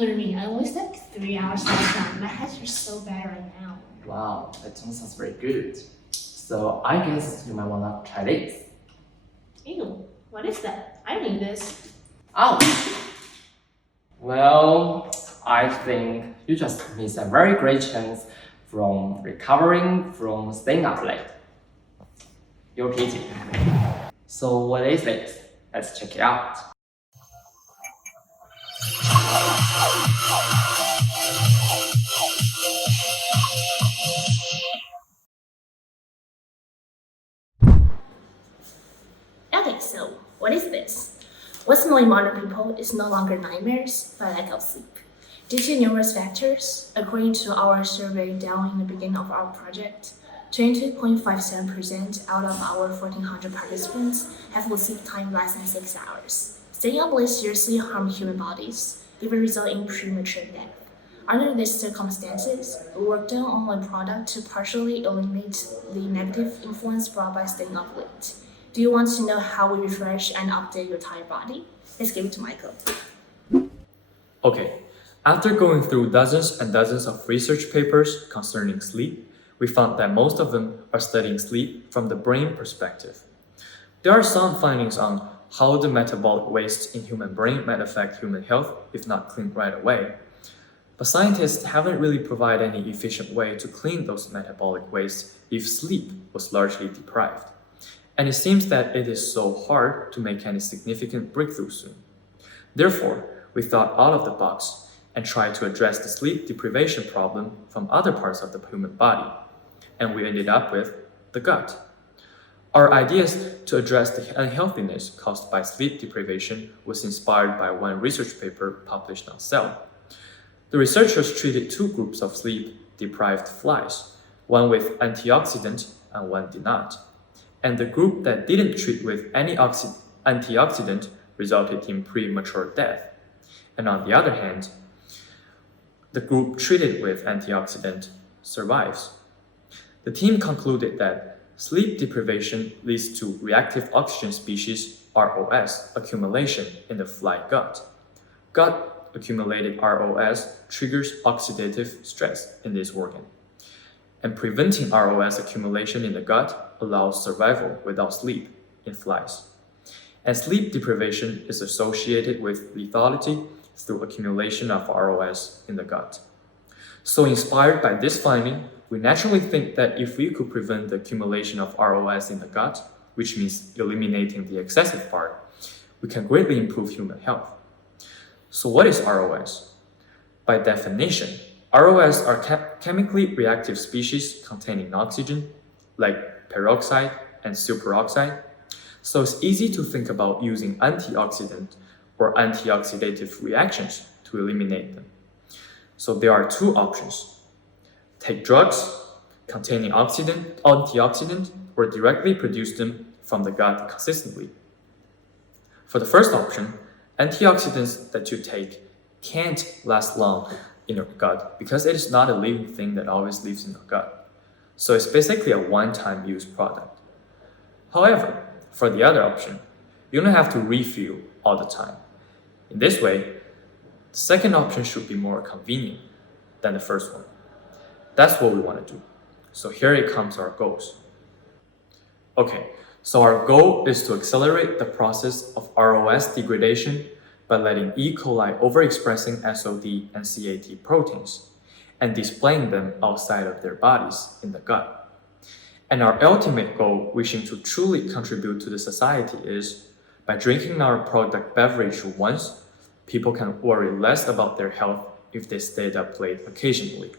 Literally, I only slept 3 hours last night. My head is so bad right now. Wow, that sounds very good. So I guess you might wanna try this. Ew, what is that? I don't need this. Oh! Well, I think you just missed a very great chance from recovering from staying up late. You're kidding. So what is it? Let's check it out. Okay, so what is this? What's annoying modern people is no longer nightmares, but lack of sleep. Due to numerous factors, according to our survey done in the beginning of our project, 22.57% out of our 1,400 participants have a sleep time less than 6 hours. Staying up late seriously harms human bodies, even result in premature death. Under these circumstances, we worked on a product to partially eliminate the negative influence brought by staying up late. Do you want to know how we refresh and update your entire body? Let's give it to Michael. Okay, after going through dozens and dozens of research papers concerning sleep, we found that most of them are studying sleep from the brain perspective. There are some findings on how the metabolic waste in human brain might affect human health if not cleaned right away. But scientists haven't really provided any efficient way to clean those metabolic wastes if sleep was largely deprived. And it seems that it is so hard to make any significant breakthrough soon. Therefore, we thought out of the box and tried to address the sleep deprivation problem from other parts of the human body. And we ended up with the gut. Our ideas to address the unhealthiness caused by sleep deprivation was inspired by one research paper published on Cell. The researchers treated two groups of sleep-deprived flies, one with antioxidant and one did not. And the group that didn't treat with any antioxidant resulted in premature death. And on the other hand, the group treated with antioxidant survives. The team concluded that sleep deprivation leads to reactive oxygen species ROS accumulation in the fly gut. Gut accumulated ROS triggers oxidative stress in this organ. And preventing ROS accumulation in the gut allows survival without sleep in flies. And sleep deprivation is associated with lethality through accumulation of ROS in the gut. So inspired by this finding, we naturally think that if we could prevent the accumulation of ROS in the gut, which means eliminating the excessive part, we can greatly improve human health. So what is ROS? By definition, ROS are chemically reactive species containing oxygen, like peroxide and superoxide. So it's easy to think about using antioxidant or antioxidative reactions to eliminate them. So there are two options. Take drugs containing antioxidant or directly produce them from the gut consistently. For the first option, antioxidants that you take can't last long in your gut because it is not a living thing that always lives in your gut. So it's basically a one-time use product. However, for the other option, you don't have to refill all the time. In this way, the second option should be more convenient than the first one. That's what we want to do. So here it comes our goals. Okay, so our goal is to accelerate the process of ROS degradation by letting E. coli overexpressing SOD and CAT proteins and displaying them outside of their bodies in the gut. And our ultimate goal, wishing to truly contribute to the society, is by drinking our product beverage once, people can worry less about their health if they stayed up late occasionally.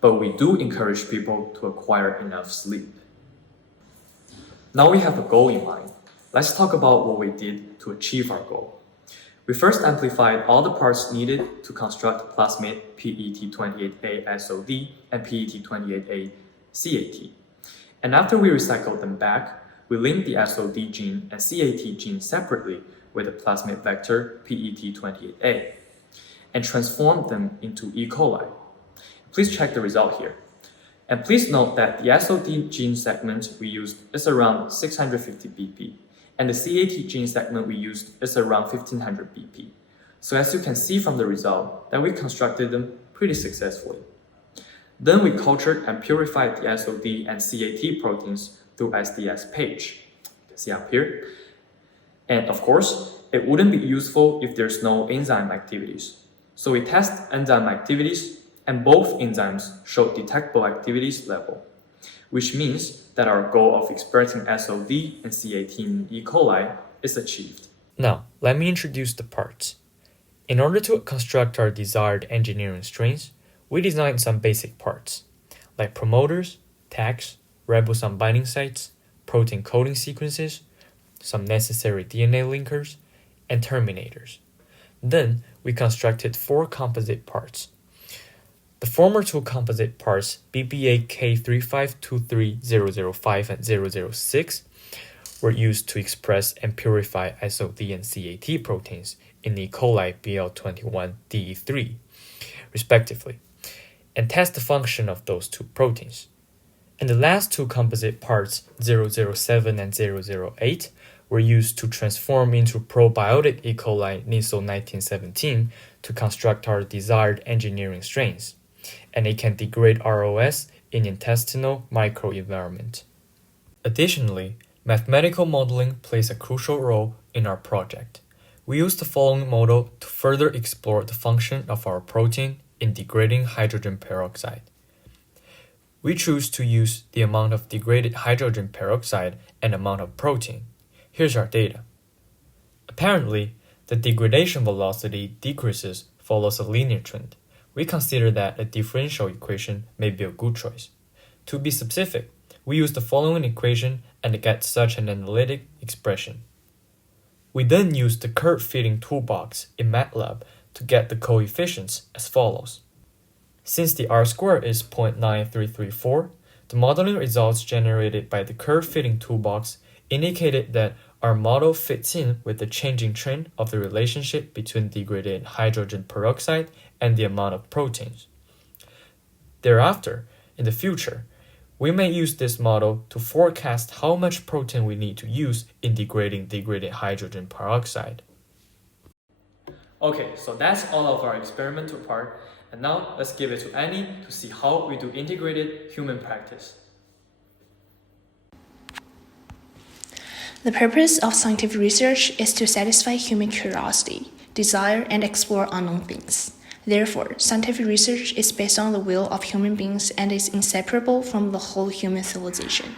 But we do encourage people to acquire enough sleep. Now we have a goal in mind. Let's talk about what we did to achieve our goal. We first amplified all the parts needed to construct plasmid PET28A SOD and PET28A CAT. And after we recycled them back, we linked the SOD gene and CAT gene separately with the plasmid vector PET28A and transformed them into E. coli. Please check the result here. And please note that the SOD gene segment we used is around 650 BP, and the CAT gene segment we used is around 1500 BP. So as you can see from the result, that we constructed them pretty successfully. Then we cultured and purified the SOD and CAT proteins through SDS page. You can see up here. And of course, it wouldn't be useful if there's no enzyme activities. So we test enzyme activities, and both enzymes showed detectable activities level, which means that our goal of expressing SOD and CAT in E. coli is achieved. Now, let me introduce the parts. In order to construct our desired engineering strains, we designed some basic parts, like promoters, tags, ribosome binding sites, protein coding sequences, some necessary DNA linkers, and terminators. Then, we constructed 4 composite parts. The former 2 composite parts, BBA-K3523005 and 006, were used to express and purify SOD and CAT proteins in E. coli BL21DE3, respectively, and test the function of those 2 proteins. And the last 2 composite parts, 007 and 008, were used to transform into probiotic E. coli NISO 1917 to construct our desired engineering strains, and it can degrade ROS in intestinal microenvironment. Additionally, mathematical modeling plays a crucial role in our project. We use the following model to further explore the function of our protein in degrading hydrogen peroxide. We choose to use the amount of degraded hydrogen peroxide and amount of protein. Here's our data. Apparently, the degradation velocity decreases follows a linear trend. We consider that a differential equation may be a good choice. To be specific, we use the following equation and get such an analytic expression. We then use the curve-fitting toolbox in MATLAB to get the coefficients as follows. Since the R-square is 0.9334, the modeling results generated by the curve-fitting toolbox indicated that our model fits in with the changing trend of the relationship between degraded hydrogen peroxide and the amount of proteins. Thereafter, in the future, we may use this model to forecast how much protein we need to use in degrading degraded hydrogen peroxide. Okay, so that's all of our experimental part, and now let's give it to Annie to see how we do integrated human practice. The purpose of scientific research is to satisfy human curiosity, desire, and explore unknown things. Therefore, scientific research is based on the will of human beings and is inseparable from the whole human civilization.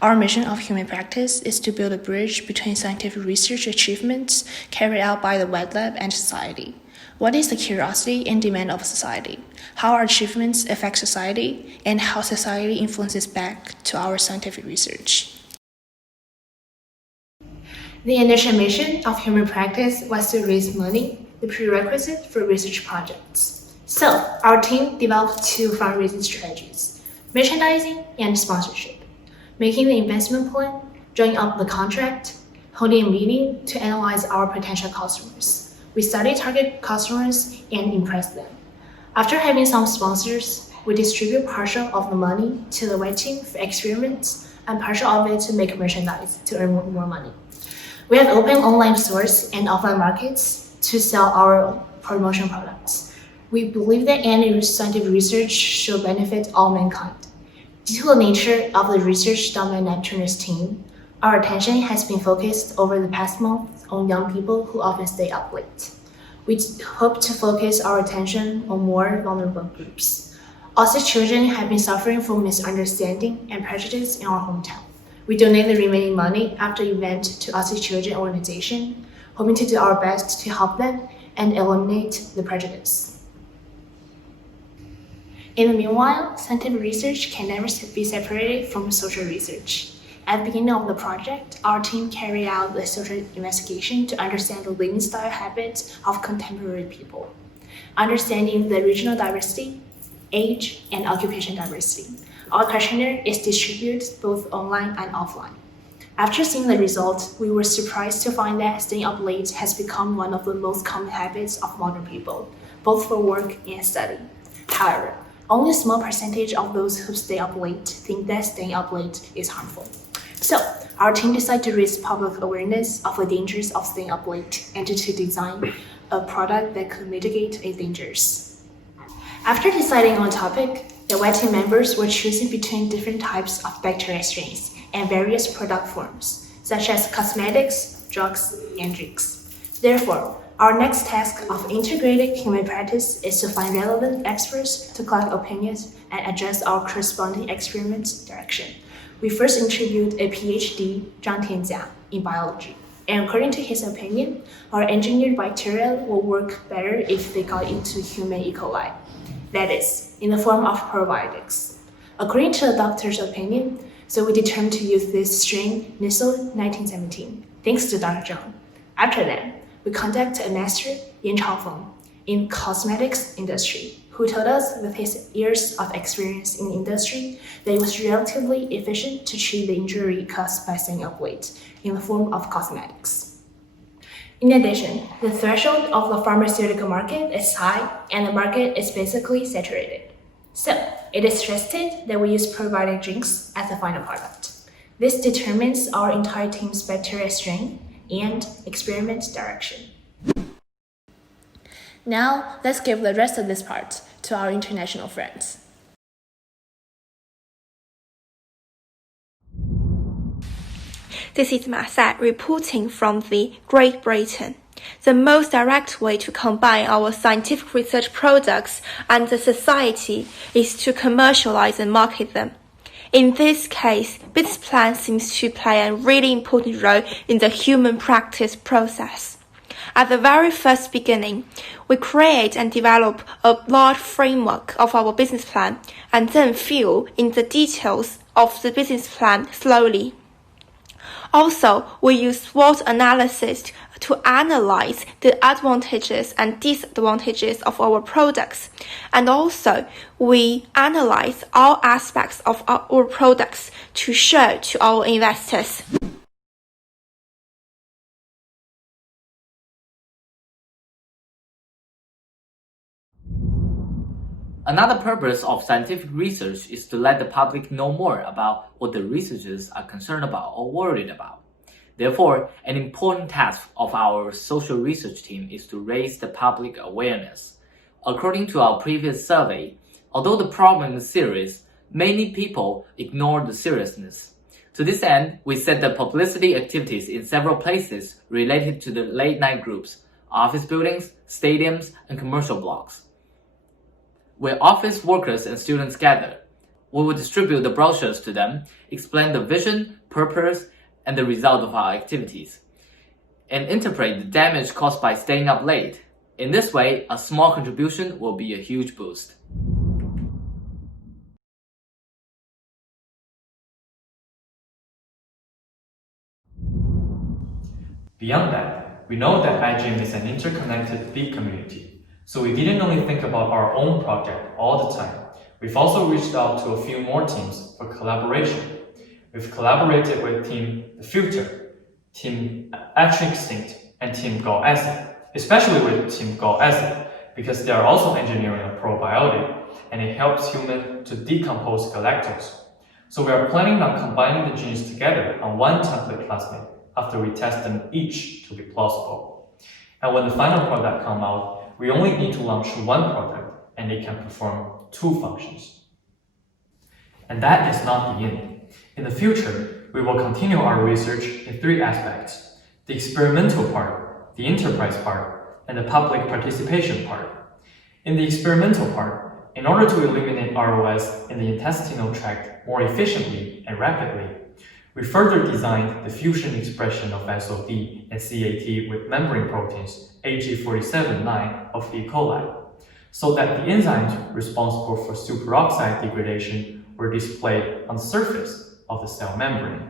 Our mission of human practice is to build a bridge between scientific research achievements carried out by the wet lab and society. What is the curiosity and demand of society? How our achievements affect society, and how society influences back to our scientific research. The initial mission of human practice was to raise money, the prerequisite for research projects. So, our team developed 2 fundraising strategies: merchandising and sponsorship, making the investment plan, drawing up the contract, holding a meeting to analyze our potential customers. We study target customers and impress them. After having some sponsors, we distribute partial of the money to the wet team for experiments and partial of it to make merchandise to earn more money. We have open online stores and offline markets to sell our promotion products. We believe that any scientific research should benefit all mankind. Due to the nature of the research done by Neptune's team, our attention has been focused over the past month on young people who often stay up late. We hope to focus our attention on more vulnerable groups. Also, children have been suffering from misunderstanding and prejudice in our hometown. We donate the remaining money after the event to Aussie Children Organization, hoping to do our best to help them and eliminate the prejudice. In the meanwhile, scientific research can never be separated from social research. At the beginning of the project, our team carried out a social investigation to understand the living style habits of contemporary people, understanding the regional diversity, age, and occupation diversity. Our questionnaire is distributed both online and offline. After seeing the results, we were surprised to find that staying up late has become one of the most common habits of modern people, both for work and study. However, only a small percentage of those who stay up late think that staying up late is harmful. So, our team decided to raise public awareness of the dangers of staying up late and to design a product that could mitigate its dangers. After deciding on a topic, the white team members were choosing between different types of bacteria strains and various product forms, such as cosmetics, drugs, and drinks. Therefore, our next task of integrated human practice is to find relevant experts to collect opinions and adjust our corresponding experiment direction. We first interviewed a PhD, Zhang Tianjia, in biology. And according to his opinion, our engineered bacteria will work better if they got into human E. coli. That is, in the form of probiotics. According to the doctor's opinion, so we determined to use this strain Nissel 1917, thanks to Dr. Zhang. After that, we contacted a master, Yan Chaofeng, in cosmetics industry, who told us with his years of experience in the industry that it was relatively efficient to treat the injury caused by staying up late in the form of cosmetics. In addition, the threshold of the pharmaceutical market is high and the market is basically saturated. So, it is suggested that we use probiotic drinks as the final product. This determines our entire team's bacteria strain and experiment direction. Now, let's give the rest of this part to our international friends. This is Masai reporting from the Great Britain. The most direct way to combine our scientific research products and the society is to commercialize and market them. In this case, business plan seems to play a really important role in the human practice process. At the very first beginning, we create and develop a large framework of our business plan and then fill in the details of the business plan slowly. Also, we use SWOT analysis to analyze the advantages and disadvantages of our products. And also, we analyze all aspects of our products to show to our investors. Another purpose of scientific research is to let the public know more about what the researchers are concerned about or worried about. Therefore, an important task of our social research team is to raise the public awareness. According to our previous survey, although the problem is serious, many people ignore the seriousness. To this end, we set up publicity activities in several places related to the late-night groups, office buildings, stadiums, and commercial blocks. Where office workers and students gather, we will distribute the brochures to them, explain the vision, purpose, and the result of our activities, and interpret the damage caused by staying up late. In this way, a small contribution will be a huge boost. Beyond that, we know that iGym is an interconnected big community, so we didn't only think about our own project all the time. We've also reached out to a few more teams for collaboration. We've collaborated with Team The Future, Team Action Extinct, and Team Gall Acid, especially with Team Gall Acid, because they are also engineering a probiotic, and it helps humans to decompose galactose. So we are planning on combining the genes together on one template plasmid after we test them each to be plausible. And when the final product comes out, we only need to launch one product, and it can perform two functions. And that is not the end. In the future, we will continue our research in three aspects: the experimental part, the enterprise part, and the public participation part. In the experimental part, in order to eliminate ROS in the intestinal tract more efficiently and rapidly, we further designed the fusion expression of SOD and CAT with membrane proteins AG47-9 of E. coli, so that the enzymes responsible for superoxide degradation were displayed on the surface of the cell membrane.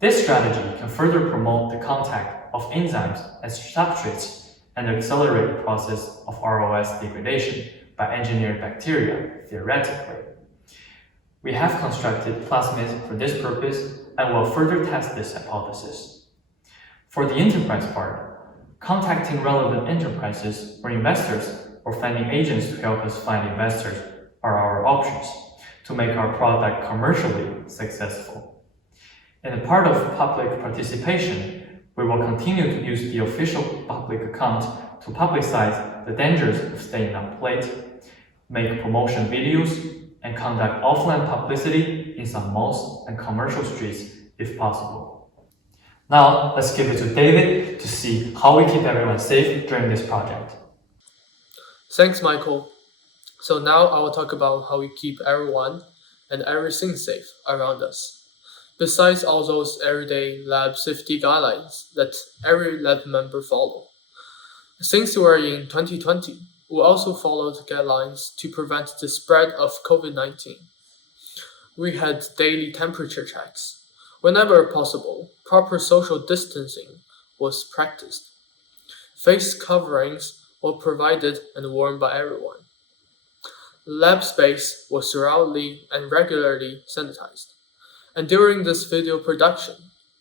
This strategy can further promote the contact of enzymes as substrates and accelerate the process of ROS degradation by engineered bacteria, theoretically. We have constructed plasmids for this purpose and will further test this hypothesis. For the enterprise part, contacting relevant enterprises or investors or finding agents to help us find investors are our options to make our product commercially successful. In the part of public participation, we will continue to use the official public account to publicize the dangers of staying up late, make promotion videos, and conduct offline publicity in some malls and commercial streets if possible. Now, let's give it to David to see how we keep everyone safe during this project. Thanks, Michael. So now I will talk about how we keep everyone and everything safe around us. Besides all those everyday lab safety guidelines that every lab member follow. Since we are in 2020, we also followed guidelines to prevent the spread of COVID-19. We had daily temperature checks. Whenever possible, proper social distancing was practiced. Face coverings were provided and worn by everyone. Lab space was thoroughly and regularly sanitized. And during this video production,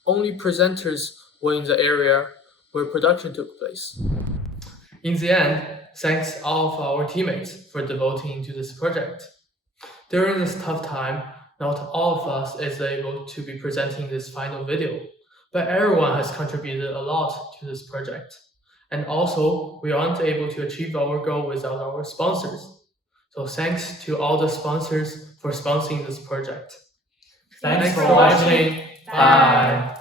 only presenters were in the area where production took place. In the end, thanks all of our teammates for devoting to this project. During this tough time, not all of us is able to be presenting this final video, but everyone has contributed a lot to this project. And also, we aren't able to achieve our goal without our sponsors. So thanks to all the sponsors for sponsoring this project. Thanks for watching. Bye.